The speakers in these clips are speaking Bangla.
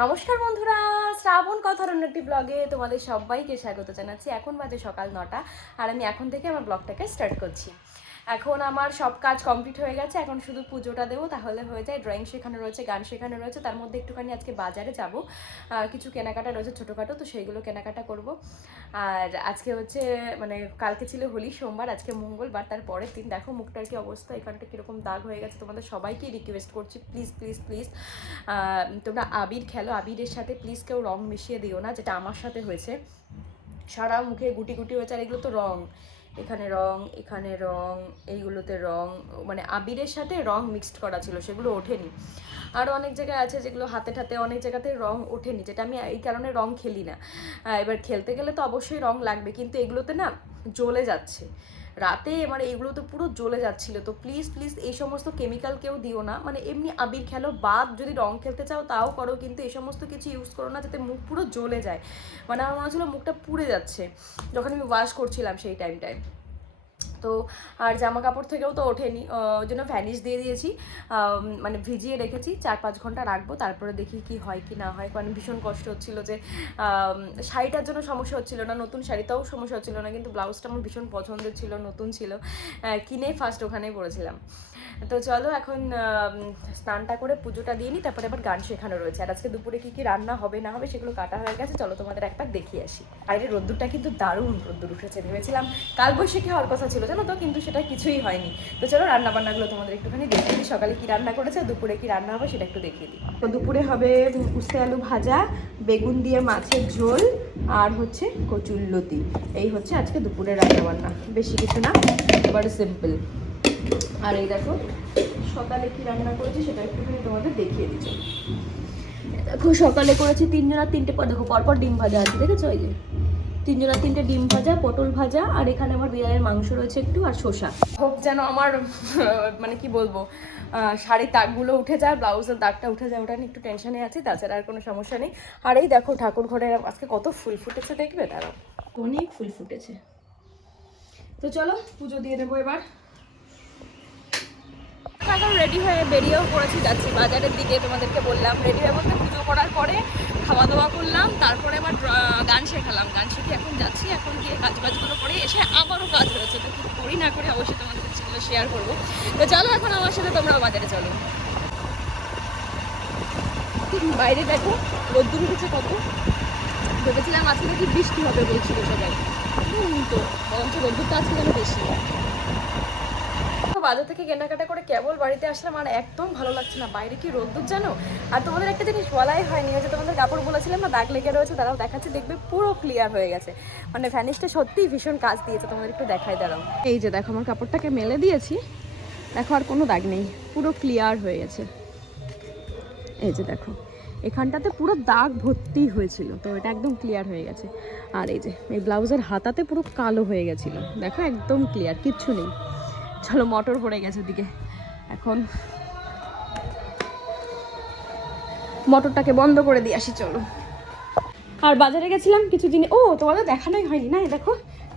নমস্কার বন্ধুরা, শ্রাবণ কথার অন্য একটি ব্লগে তোমাদের সবাইকে স্বাগত জানাচ্ছি। এখন বাজে সকাল 9টা আর আমি এখন থেকে আমার ব্লগটাকে স্টার্ট করছি। এখন আমার সব কাজ কমপ্লিট হয়ে গেছে, এখন শুধু পুজোটা দেবো তাহলে হয়ে যায়। ড্রয়িং শেখানো রয়েছে, গান শেখানো রয়েছে, তার মধ্যে একটুখানি আজকে বাজারে যাব, কিছু কেনাকাটা রয়েছে ছোটোখাটো, তো সেইগুলো কেনাকাটা করব। আর আজকে হচ্ছে মানে কালকে ছিল হোলি, সোমবার, আজকে মঙ্গলবার, তার পরের দিন। দেখো মুখটার কি অবস্থা, এখানটা কীরকম দাগ হয়ে গেছে। তোমাদের সবাইকেই রিকোয়েস্ট করছি, প্লিজ প্লিজ প্লিজ তোমরা আবির খেলো, আবিরের সাথে প্লিজ কেউ রং মিশিয়ে দিও না, যেটা আমার সাথে হয়েছে। সারা মুখে গুটি গুটি হয়েছে, আর এগুলো তো রং, এখানে রং, এখানে রং, এইগুলোতে রং, মানে আবিরের সাথে রং মিক্সড করা ছিল, সেগুলো ওঠেনি। আরও অনেক জায়গায় আছে যেগুলো হাতে ঠাতে অনেক জায়গাতে রং ওঠেনি, যেটা আমি এই কারণে রং খেলি না। এবার খেলতে গেলে তো অবশ্যই রং লাগবে, কিন্তু এগুলোতে না জ্বলে যাচ্ছে রাতে, মানে এগুলো তো পুরো জ্বলে যাচ্ছিলো। তো প্লিজ প্লিজ এই সমস্ত কেমিক্যাল কেউ দিও না, মানে এমনি আবির খেলো, বাদ যদি রং খেলতে চাও তাও করো, কিন্তু এই সমস্ত কিছু ইউজ করো না যাতে মুখ পুরো জ্বলে যায়। মানে আমার মনে হচ্ছিলো মুখটা পুড়ে যাচ্ছে যখন আমি ওয়াশ করছিলাম সেই টাইমটায়। তো আর জামা কাপড় থেকেও তো ওঠেনি, ওই জন্য ভ্যানিশ দিয়ে দিয়েছি, মানে ভিজিয়ে রেখেছি, 4-5 ঘন্টা রাখবো, তারপরে দেখি কি হয় কি না হয়। কারণ ভীষণ কষ্ট হচ্ছিলো যে শাড়িটার জন্য সমস্যা হচ্ছিলো না, নতুন শাড়িটাও সমস্যা হচ্ছিলো না, কিন্তু ব্লাউজটা আমার ভীষণ পছন্দের ছিল, নতুন ছিল, কিনেই ফার্স্ট ওখানেই পরেছিলাম। তো চলো এখন স্নানটা করে পুজোটা দিয়ে নিই, তারপরে আবার গান শেখানো রয়েছে। আর আজকে দুপুরে কী কী রান্না হবে না হবে সেগুলো কাটা হয়ে গেছে, চলো তোমাদের একবার দেখিয়ে আসি। বাইরে রোদ্দুরটা কিন্তু দারুণ রোদ্দুর উঠেছে, ভেবেছিলাম কালবৈশাখী হওয়ার কথা ছিল জানো তো, কিন্তু সেটা কিছুই হয়নি। তো চলো রান্না বান্নাগুলো তোমাদের একটুখানি দেখিয়ে দিই, সকালে কী রান্না করেছে, দুপুরে কী রান্না হবে সেটা একটু দেখিয়ে দিই। তো দুপুরে হবে উস্তে আলু ভাজা, বেগুন দিয়ে মাছের ঝোল, আর হচ্ছে কচুরলতি। এই হচ্ছে আজকে দুপুরে রান্না বান্না, বেশি কিছু না, এবারে সিম্পল। আর এই দেখো সকালে কি রান্না করেছি সেটা একটুখানি তোমাদের দেখিয়ে দিচ্ছি। দেখো সকালে করেছি 3 জনের 3টে, দেখো পরপর ডিম ভাজা আছে, দেখেছো? ওই যে 3 জনের 3টে ডিম ভাজা, পটল ভাজা, আর এখানে আমার বিড়ালের মাংস রয়েছে একটু, আর শসা। হোক যেন আমার মানে কি বলবো, শাড়ির দাগগুলো উঠে যায়, ব্লাউজের দাগটা উঠে যায়, ওটা নিয়ে একটু টেনশনে আছি, তাছাড়া আর কোনো সমস্যা নেই। আর এই দেখো ঠাকুর ঘরে আজকে কত ফুল ফুটেছে, দেখবে তারাও অনেক ফুল ফুটেছে। তো চলো পুজো দিয়ে দেবো এবার। এখন রেডি হয়ে বেরিয়েও পড়েছি, যাচ্ছি বাজারের দিকে। তোমাদেরকে বললাম রেডি হয়ে বলতে পুজো করার পরে খাওয়া দাওয়া করলাম, তারপরে আবার গান শেখালাম, গান শিখে এখন যাচ্ছি। এখন গিয়ে কাজবাজগুলো করে এসে আবারও কাজ রয়েছে, তো কি করি না করি অবশ্যই তোমাদের সেগুলো শেয়ার করবো। তো চলো এখন আমার সাথে তোমরাও বাজারে চলো। বাইরে দেখো রোদ্দুর উঠেছে কত, ভেবেছিলাম আজকে নাকি বৃষ্টি হবে বলছিল সবাই, তো বরঞ্চ রোদ্দুরটা আজকে যেন বেশি। বাজার থেকে কেনাকাটা করে কেবল বাড়িতে আসলাম, আর একদম ভালো লাগছে না, বাইরে কি রোদ্দুর জানো। আর তোমাদের একটা জিনিস বলাই হয়নি, ওই যে তোমাদের কাপড় বলেছিলাম না দাগ লেগে রয়েছে, তারাও দেখাচ্ছে, দেখবে পুরো ক্লিয়ার হয়ে গেছে। মানে ভ্যানিশটা সত্যিই ভীষণ কাজ দিয়েছে, তোমাদের একটু দেখাই দাঁড়াও। এই যে দেখো আমার কাপড়টাকে মেলে দিয়েছি, দেখো আর কোনো দাগ নেই, পুরো ক্লিয়ার হয়ে গেছে। এই যে দেখো এখানটাতে পুরো দাগ ভর্তি হয়েছিল, তো এটা একদম ক্লিয়ার হয়ে গেছে। আর এই যে এই ব্লাউজের হাতাতে পুরো কালো হয়ে গেছিলো, দেখো একদম ক্লিয়ার, কিচ্ছু নেই। চলো মটর পড়ে গেছে ওদিকে, এখন মটরটাকে বন্ধ করে দিয়ে আসি চলো। আর বাজারে গেছিলাম কিছু জিনিস, ও তোমাদের দেখানোই হয়নি না, দেখো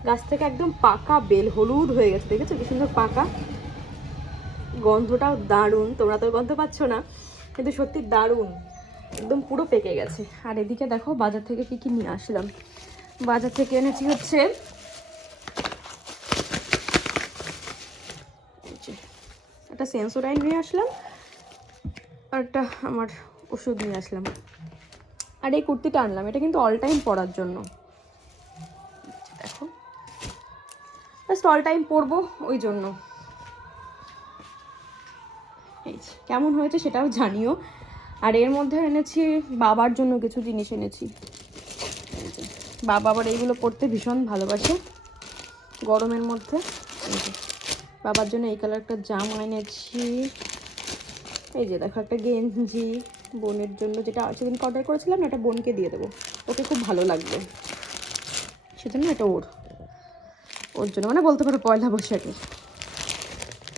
গাছ থেকে একদম পাকা বেল হলুদ হয়ে গেছে, দেখেছো কি সুন্দর পাকা, গন্ধটাও দারুণ। তোমরা তো গন্ধ পাচ্ছ না, কিন্তু সত্যি দারুণ, একদম পুরো পেকে গেছে। আর এদিকে দেখো বাজার থেকে কি কি নিয়ে আসলাম। বাজার থেকে এনেছি হচ্ছে একটা সেন্সোডাইন নিয়ে আসলাম, আর একটা আমার ওষুধ নিয়ে আসলাম। আর এই কুর্তিটা আনলাম, এটা কিন্তু অল টাইম পরার জন্য, দেখো জাস্ট অল টাইম পরবো ওই জন্য। এই কেমন হয়েছে সেটাও জানিও। আর এর মধ্যে এনেছি বাবার জন্য কিছু জিনিস এনেছি, বাবা আবার এইগুলো পরতে ভীষণ ভালোবাসে গরমের মধ্যে। বাবার জন্য এই কালার একটা জামা এনেছি, এই যে দেখো একটা গেঞ্জি, বোনের জন্য যেটা সেদিন অর্ডার করেছিলাম না, এটা বোনকে দিয়ে দেবো, ওকে খুব ভালো লাগবে, সেজন্য এটা ওর জন্য, মানে বলতে পারো পয়লা বৈশাখে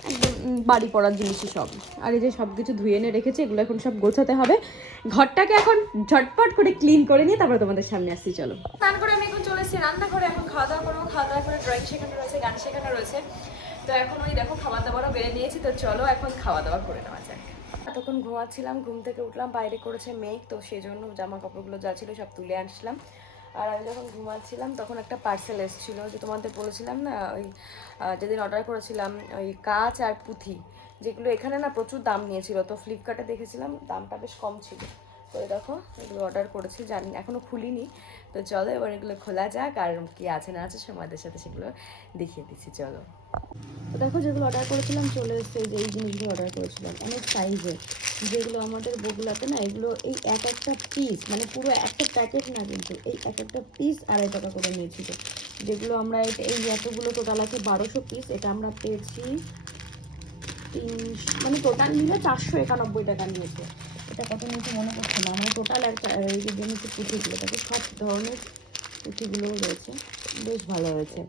একদম বাড়ি পড়ার জিনিসই সব। আর এই যে সব কিছু ধুয়ে এনে রেখেছি, এগুলো এখন সব গোছাতে হবে। ঘরটাকে এখন ঝটপট করে ক্লিন করে নিয়ে তারপরে তোমাদের সামনে আসছি। চলো স্নান করে আমি এখন চলে এসেছি রান্নাঘরে, এখন খাওয়া দাওয়া করবো, খাওয়া দাওয়া করে ড্রয়িং শেখানো রয়েছে, গান শেখানো রয়েছে। তো এখন ওই দেখো খাওয়া দাওয়ারও বেড়ে নিয়েছি, তো চলো এখন খাওয়া দাওয়া করে নেওয়া যায়। এতক্ষণ ঘুমাচ্ছিলাম, ঘুম থেকে উঠলাম, বাইরে করেছে মেঘ, তো সেই জন্য জামা কাপড়গুলো যা ছিল সব তুলে আনছিলাম। আর আমি যখন ঘুমাচ্ছিলাম তখন একটা পার্সেল এসেছিলো, যে তোমাদের বলেছিলাম না ওই যেদিন অর্ডার করেছিলাম ওই কাঁচ আর পুঁথি, যেগুলো এখানে না প্রচুর দাম নিয়েছিল, তো ফ্লিপকার্টে দেখেছিলাম দামটা বেশ কম ছিল। তো দেখো এগুলো অর্ডার করেছি, জানি এখনও খুলিনি। তো চলো এবার এগুলো খোলা যাক, আর কি আছে না আছে তোমাদের সাথে সেগুলো দেখিয়ে দিচ্ছি, চলো। তো দেখো যেগুলো অর্ডার করেছিলাম চলে এসেছে, যে এই জিনিসগুলো অর্ডার করেছিলাম অনেক সাইজের, যেগুলো আমাদের বগুলাতে না এগুলো এই এক একটা পিস, মানে পুরো একটা প্যাকেট না কিন্তু এই এক একটা পিস 2.5 টাকা করে নিয়েছিল। যেগুলো আমরা এই এতগুলো টোটাল আছে 1200 পিস, এটা আমরা পেয়েছি 300, মানে টোটাল নিলে 491 টাকা নিয়েছে। এটা কত নিয়েছে মনে পড়ছে না আমার, টোটাল একটা এই যে নিচে পুঁথিগুলো তাকে সব ধরনের পুঁথিগুলোও রয়েছে, বেশ ভালো হয়েছে।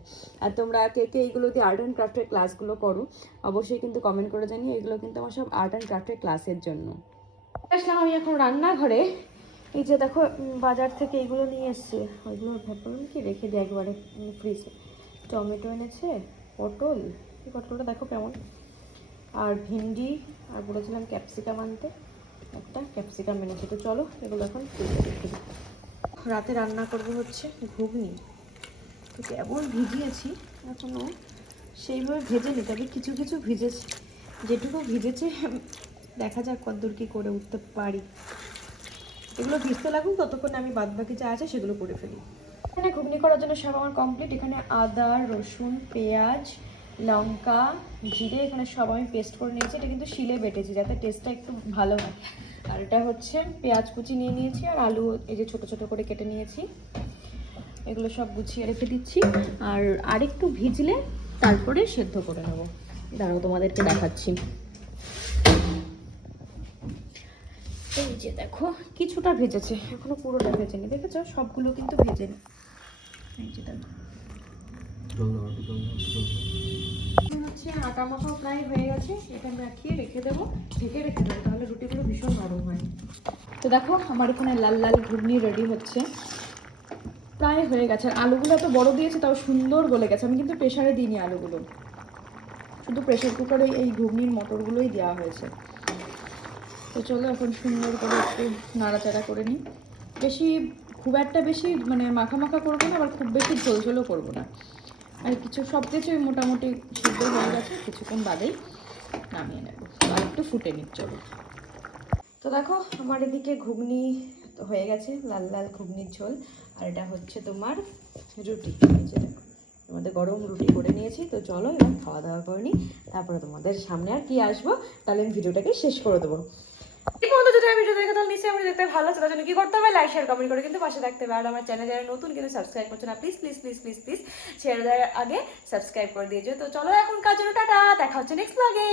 আর তোমরা কে কে এইগুলো দিয়ে আর্ট অ্যান্ড ক্রাফটের ক্লাসগুলো করো অবশ্যই কিন্তু কমেন্ট করে জানিও, এগুলো কিন্তু আমার সব আর্ট অ্যান্ড ক্রাফটের ক্লাসের জন্য। আসলাম আমি এখন রান্নাঘরে, এই যে দেখো বাজার থেকে এইগুলো নিয়ে এসছে, ওইগুলো ভাবলাম কি রেখে দিই একবারে ফ্রিজে। টমেটো এনেছে, পটল, এই পটলটা দেখো কেমন, আর ভিন্ডি, আর বলেছিলাম ক্যাপসিকাম আনতে, একটা ক্যাপসিকাম এনেছে। তো চলো এগুলো এখন ফ্রিজে রেখে দিই। রাতে রান্না করবো হচ্ছে ঘুগনি, তো কেবল ভিজিয়েছি, এখনও সেইভাবে ভেজে নি, তবে কিছু কিছু ভিজেছে, যেটুকু ভিজেছে দেখা যাক কতদূর কী করে উঠতে পারি। এগুলো ভিজতে লাগুক, ততক্ষণে আমি বাদবাকি যা আছে সেগুলো করে ফেলি। এখানে ঘুগনি করার জন্য সব আমার কমপ্লিট। এখানে আদা, রসুন, পেঁয়াজ, লঙ্কা, জিরে এখানে সব আমি পেস্ট করে নিয়েছি। এটা কিন্তু শিলে বেটেছি যাতে টেস্টটা একটু ভালো হয়। আর এটা হচ্ছে পেঁয়াজ কুচি নিয়ে নিয়েছি, আর আলু এই যে ছোটো ছোটো করে কেটে নিয়েছি। এগুলো সব গুছিয়ে রেখে দিচ্ছি, আর আরেকটু ভিজলে তারপরে সেদ্ধ করে নেবো। দাঁড়াও তোমাদেরকে দেখাচ্ছি। এই যে দেখো কিছুটা ভেজেছে, এখনো পুরোটা ভেজেনি, দেখেছো সবগুলো কিন্তু ভেজেনি। এই যে দেখো হচ্ছে আটা মাখাও প্রায় হয়ে গেছে, এটা মাখিয়ে রেখে দেবো, ঢেকে রেখে দেবো, তাহলে রুটিগুলো ভীষণ নরম হয়। তো দেখো আমার এখানে লাল লাল ঘুগনি রেডি হচ্ছে, প্রায় হয়ে গেছে। আর আলুগুলো এত বড় দিয়েছে তাও সুন্দর গলে গেছে, আমি কিন্তু প্রেশারে দিইনি আলুগুলো, শুধু প্রেশার কুকারে এই ঘুগনির মটরগুলোই দেওয়া হয়েছে। তো চলো এখন সুন্দর করে একটু নাড়াচাড়া করে নিই, বেশি খুব একটা বেশি মানে মাখা মাখা করবো না, আবার খুব বেশি ঝোলঝোলও করবো না। আর কিছু সব কিছুই মোটামুটি সিদ্ধ হয়ে গেছে, কিছুক্ষণ বাদেই নামিয়ে নেবো, আর একটু ফুটে নিই চলো। তো দেখো আমার এদিকে ঘুগনি হয়ে গেছে, লাল লাল ঘুগনির ঝোল, আর এটা হচ্ছে তোমার রুটি, তোমাদের গরম রুটি করে নিয়েছি। তো চলো এবার খাওয়া দাওয়া করে নিই, তারপরে তোমাদের সামনে আর কি আসবো, তাহলে আমি ভিডিওটাকে শেষ করে দেবো। এই পর্যন্ত যদি আমি ভিডিও দেখে তাহলে নিশ্চয়ই আমি দেখতে ভালো আছে, তার জন্য কি করতে হবে, লাইক শেয়ার কমেন্ট করে কিন্তু পাশে থাকতে হবে। আর আমার চ্যানেল যারা নতুন কিন্তু সাবস্ক্রাইব করছো না, please please please please please ছেড়ে দেওয়ার আগে সাবস্ক্রাইব করে দিয়েছো। তো চলো এখন কাজ জন্য টাটা, দেখা হচ্ছে নেক্সট ব্লগে।